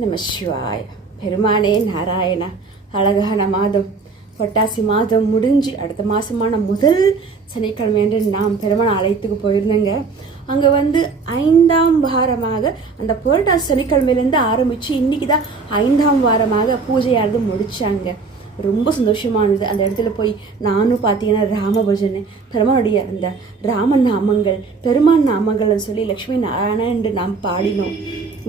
நம சிவாய. பெருமானே நாராயணா. அழகான மாதம், புரட்டாசி மாதம் முடிஞ்சு அடுத்த மாதமான முதல் சனிக்கிழமை என்று நாம் பெருமாள் ஆலயத்துக்கு போயிருந்தேங்க. அங்கே 5ஆம் வாரமாக அந்த புரட்டாசி சனிக்கிழமையிலேருந்து ஆரம்பித்து இன்றைக்கி தான் 5ஆம் வாரமாக பூஜையானது முடித்தாங்க. ரொம்ப சந்தோஷமானது. அந்த இடத்துல போய் நானும் பார்த்தீங்கன்னா ராம பஜனை, பெருமானுடைய அந்த ராமன் நாமங்கள், பெருமான் நாமங்கள்னு சொல்லி லக்ஷ்மி நாராயணன் என்று நாம் பாடினோம்,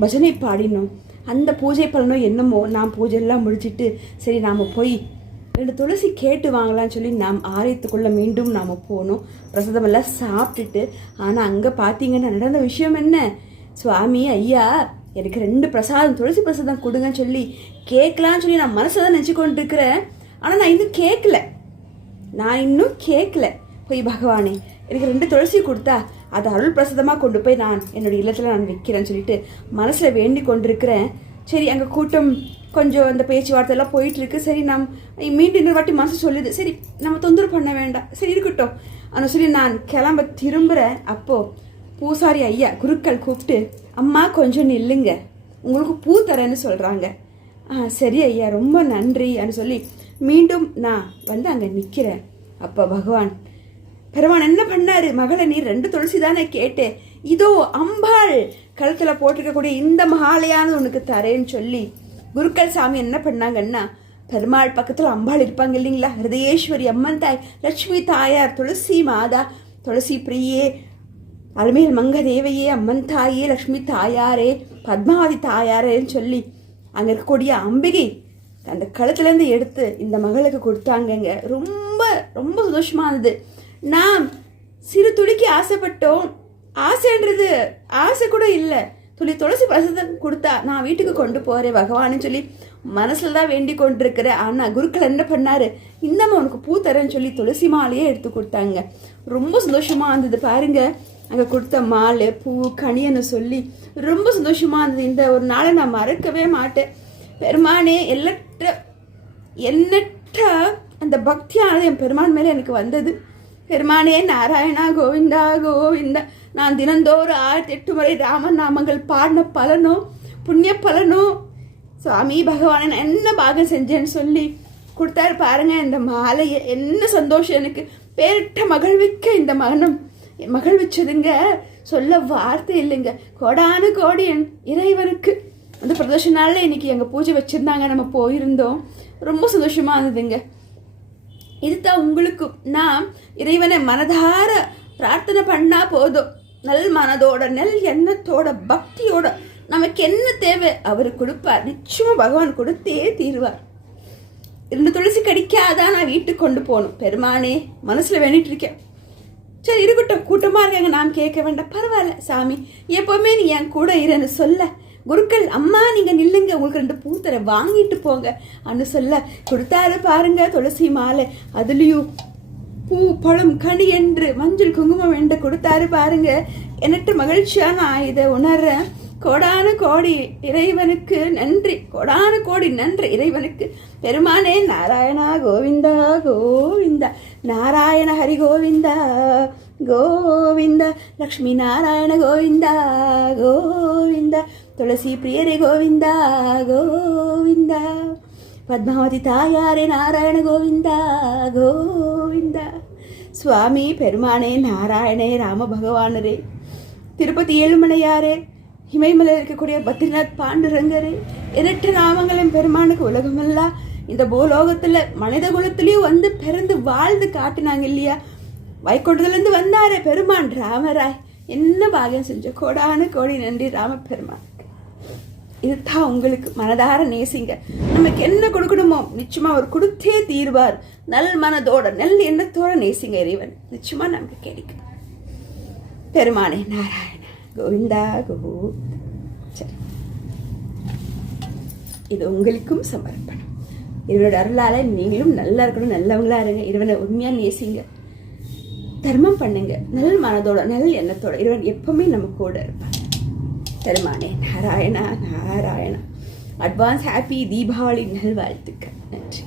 பஜனை பாடினோம். அந்த பூஜை பலனோ என்னமோ நாம் பூஜையெல்லாம் முடிச்சுட்டு சரி நாம் போய் 2 துளசி கேட்டு வாங்கலாம்னு சொல்லி நாம் ஆலயத்துக்குள்ளே மீண்டும் நாம் போனோம். பிரசாதமெல்லாம் சாப்பிட்டுட்டு. ஆனால் அங்கே பார்த்தீங்கன்னா நடந்த விஷயம் என்ன, சுவாமி ஐயா எனக்கு 2 பிரசாதம் துளசி பிரசாதம் கொடுங்கன்னு சொல்லி கேட்கலான்னு சொல்லி நான் மனசில் தான் நினச்சி கொண்டு இருக்கிறேன். ஆனால் நான் இன்னும் கேட்கல. போய் பகவானே எனக்கு 2 துளசி கொடுத்தா அதை அருள் பிரசாதமாக கொண்டு போய் நான் என்னுடைய இல்லத்தில் நான் வைக்கிறேன்னு சொல்லிட்டு மனசில் வேண்டி கொண்டிருக்கிறேன். சரி, அங்கே கூட்டம் கொஞ்சம் அந்த பேச்சுவார்த்தையெல்லாம் போயிட்டுருக்கு. சரி, நாம் மீண்டும் இன்னொரு வாட்டி மனசு சொல்லுது, சரி நம்ம தொந்தரவு பண்ண வேண்டாம், சரி இருக்கட்டும் ஆனால் சொல்லி நான் கிளம்ப திரும்புகிறேன். அப்போது பூசாரி ஐயா குருக்கள் கூப்பிட்டு, அம்மா கொஞ்சம் நில்லுங்க, உங்களுக்கு பூ தரேன்னு சொல்கிறாங்க. சரி ஐயா ரொம்ப நன்றி அப்படின்னு சொல்லி மீண்டும் நான் அங்கே நிற்கிறேன். அப்போ பகவான் பெருமான் என்ன பண்ணாரு, மகளை நீ 2 துளசி தானே கேட்டேன், இதோ அம்பாள் கழுத்தில் போட்டிருக்கக்கூடிய இந்த மாலையானது உனக்கு தரேன்னு சொல்லி குருக்கள் சாமி என்ன பண்ணாங்கன்னா, பெருமாள் பக்கத்தில் அம்பாள் இருப்பாங்க இல்லைங்களா, ஹிருதயேஸ்வரி அம்மன் தாய், லட்சுமி தாயார், துளசி மாதா, துளசி பிரியே, அலமேல் மங்க தேவையே, அம்மன் தாயே, லக்ஷ்மி தாயாரே, பத்மாவதி தாயாரேன்னு சொல்லி அங்கே இருக்கக்கூடிய அம்பிகை அந்த கழுத்துலேருந்து எடுத்து இந்த மகளுக்கு கொடுத்தாங்கங்க. ரொம்ப ரொம்ப சந்தோஷமாக இருந்தது. நாம் சிறு துளிக்கு ஆசைப்பட்டோம். ஆசைன்றது ஆசை கூட இல்லை, துளசி பிரசாதம் கொடுத்தா நான் வீட்டுக்கு கொண்டு போகிறேன் பகவான்னு சொல்லி மனசில் தான் வேண்டி கொண்டிருக்கிறேன். ஆனால் குருக்கள் என்ன பண்ணாரு, இந்தம்மா உனக்கு பூ தரேன்னு சொல்லி துளசி மாலையே எடுத்து கொடுத்தாங்க. ரொம்ப சந்தோஷமாக இருந்தது பாருங்க. அங்கே கொடுத்த மாலை பூ கனியன்னு சொல்லி ரொம்ப சந்தோஷமாக இருந்தது. இந்த ஒரு நாளை நான் மறக்கவே மாட்டேன். பெருமானே எண்ணற்ற அந்த பக்தியானது என் பெருமான் மேலே எனக்கு வந்தது. பெருமானே நாராயணா கோவிந்தா கோவிந்தா. நான் தினந்தோறும் 1008 முறை ராமன் நாமங்கள் பாடின பலனோ புண்ணிய பலனோ சுவாமி பகவானை நான் என்ன பாகம் செஞ்சேன்னு சொல்லி கொடுத்தாரு பாருங்க. இந்த மாலையை என்ன சந்தோஷம் எனக்கு, பேரிட்ட மகிழ்விக்க இந்த மகனம் மகிழ்விச்சதுங்க, சொல்ல வார்த்தை இல்லைங்க. கோடானு கோடி என் இறைவனுக்கு. அந்த பிரதோஷ நாளில் இன்னைக்கு எங்கள் பூஜை வச்சுருந்தாங்க, நம்ம போயிருந்தோம். ரொம்ப சந்தோஷமாக இருந்ததுங்க. இதுதான் உங்களுக்கு நாம் இறைவனை மனதார பிரார்த்தனை பண்ணால் போதும். நல் மனதோட நல் எண்ணத்தோட பக்தியோட நமக்கு என்ன தேவை அவர் கொடுப்பார். நிச்சயமாக பகவான் கொடுத்தே தீருவார். 2 துளசி கடிக்காதான் நான் வீட்டுக்கு கொண்டு போகணும். பெருமானே மனசில் வேண்டிட்டு இருக்கேன். சரி இருக்கட்டும், கூட்டமாக இருக்காங்க, நாம் கேட்க வேண்டாம், பரவாயில்ல சாமி எப்போவுமே நீ என் கூட இருன்னு சொல்ல குருக்கள், அம்மா நீங்கள் நில்லுங்க, உங்களுக்கு 2 பூ தர வாங்கிட்டு போங்க அன்னு சொல்ல கொடுத்தாரு பாருங்க துளசி மாலை. அதுலேயும் பூ பழம் கனி என்று மஞ்சள் குங்குமம் என்று கொடுத்தாரு பாருங்க. என்கிட்ட மகிழ்ச்சியாக நான் இதை உணர்றேன். கோடான கோடி இறைவனுக்கு நன்றி, கோடான கோடி நன்றி இறைவனுக்கு. பெருமானே நாராயணா கோவிந்தா கோவிந்தா, நாராயண ஹரி கோவிந்தா கோவிந்தா, லக்ஷ்மி நாராயண கோவிந்தா கோவிந்தா, துளசி பிரியரே கோவிந்தா கோவிந்தா, பத்மாவதி தாயாரே நாராயண கோவிந்தா கோவிந்தா. சுவாமி பெருமானே நாராயணே ராம பகவானரே, திருப்பதி ஏழுமலையாரே, இமயமலை இருக்கக்கூடிய பத்ரிநாத் பாண்டுரங்கரே, எண்ணற்ற நாமங்களின் பெருமானுக்கு உலகமெல்லாம் இந்த பூலோகத்தில் மனித குலத்திலையும் பிறந்து வாழ்ந்து காட்டினாங்க இல்லையா. வைகுண்டத்துலேருந்து வந்தாரே பெருமான் ராமராய், என்ன பாகியம் செஞ்ச. கோடான கோடி நன்றி ராம பெருமான். இதுதான் உங்களுக்கு மனதார நேசிங்க. நமக்கு என்ன கொடுக்கணுமோ நிச்சயமாக அவர் கொடுத்தே தீர்வார். நல் மனதோட நல் எண்ணத்தோட நேசிங்க இறைவன், நிச்சயமாக நமக்கு கிடைக்கும். பெருமானே நாராயண கோவிந்தா கோவிந்தா. சரி, இது உங்களுக்கும் சமர்ப்பணம். இவரோட அருளால் நீங்களும் நல்லா இருக்கணும், நல்லவங்களா இருங்க, இறைவனை உண்மையாக நேசிங்க, தர்மம் பண்ணுங்க, நல் மனதோட நல் எண்ணத்தோட. இறைவன் எப்பவுமே நம்ம கூட இருப்பாங்க. பெருமானே நாராயணா நாராயணா. அட்வான்ஸ் ஹாப்பி தீபாவளி நல்வாழ்த்துக்கள். நன்றி.